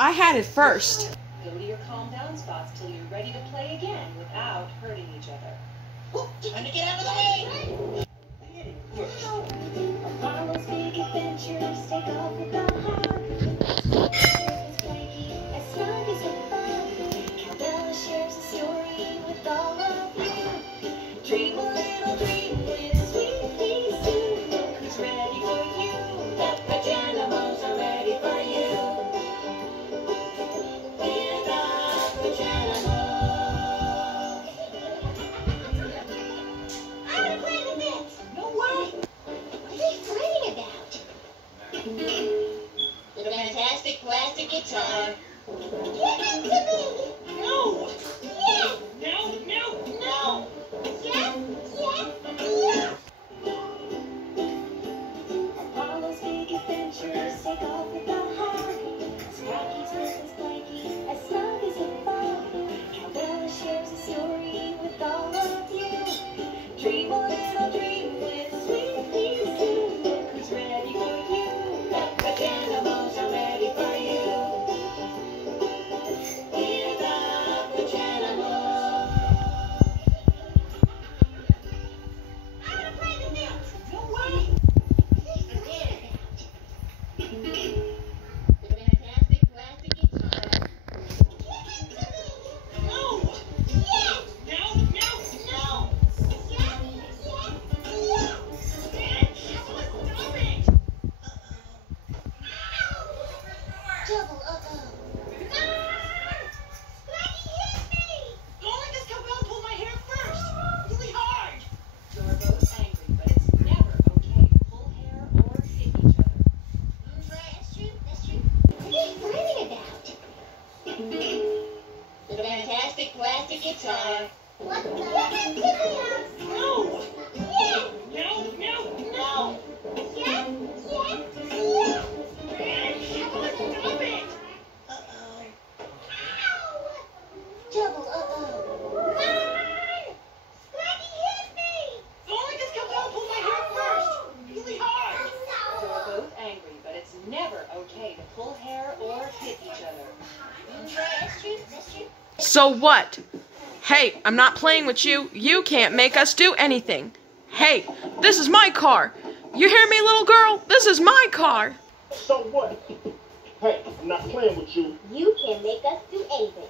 I had it first. Go to your calm down spots till you're ready to play again without hurting each other. Time to get out of the way! Apollo's big adventures take off with the heart. It's flaky, as snug as a bug. Cowbella shares a story with all of you. Dream a little dream with sweet peas too. Look who's ready for you. The Pajanimals are ready for you. We're the Pajanimals. I want to play with this. No way! What are they fighting about? The fantastic plastic guitar. Give it to me! No! Yes! No! No! No! Yes! Yes! Yes! Apollo's big adventures take off with the heart. Scracky's Mrs. Blanky, as snug as a bug. Cowbella shares a story with all of you. Dream a little dream with sweet peas too. Look who's ready for you. The Pajanimals are ready for you. We're the Pajanimals. I want to play the dance. No way! What are they fighting about? The fantastic plastic guitar. Give it to me! No! Yes! No! No! No! Yes! Yes! Yes! Stop it! Double uh-oh. Scracky hit me! Don't let this Cowbella pull my hair first! Really hard! You're both angry, but it's never okay to pull hair or hit each other. That's true. That's true. What are you fighting about? The fantastic plastic guitar. What the? Give it to me! No! Yes! No! No! No! Yes! Yes! Yes! Stop it! Ow! Double uh-oh. Run! Scracky hit me! Don't let this Cowbella pull my hair first! Really hard! You're both angry, but it's never okay to pull hair or hit each other. That's true. That's true. So what? Hey, I'm not playing with you. You can't make us do anything. Hey, this is my car. You hear me, little girl? This is my car. So what? Hey, I'm not playing with you. You can make us do anything.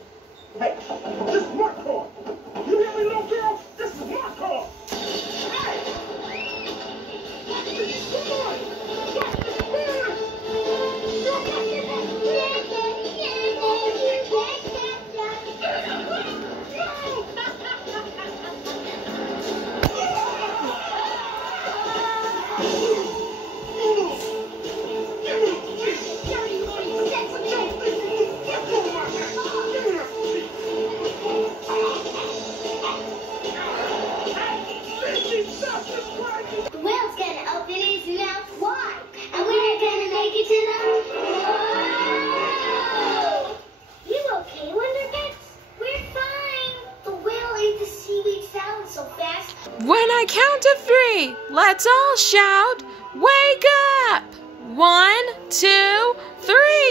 Hey, this is my car. You hear me, little girl? This is my car. Hey! Come on! Stop this car! The whale's gonna open his mouth wide, and we're gonna make it to the whoa! You okay, Wonderpets? We're fine. The whale ate the seaweed salad so fast. When I count to 3, let's all shout, wake up! 1, 2, 3.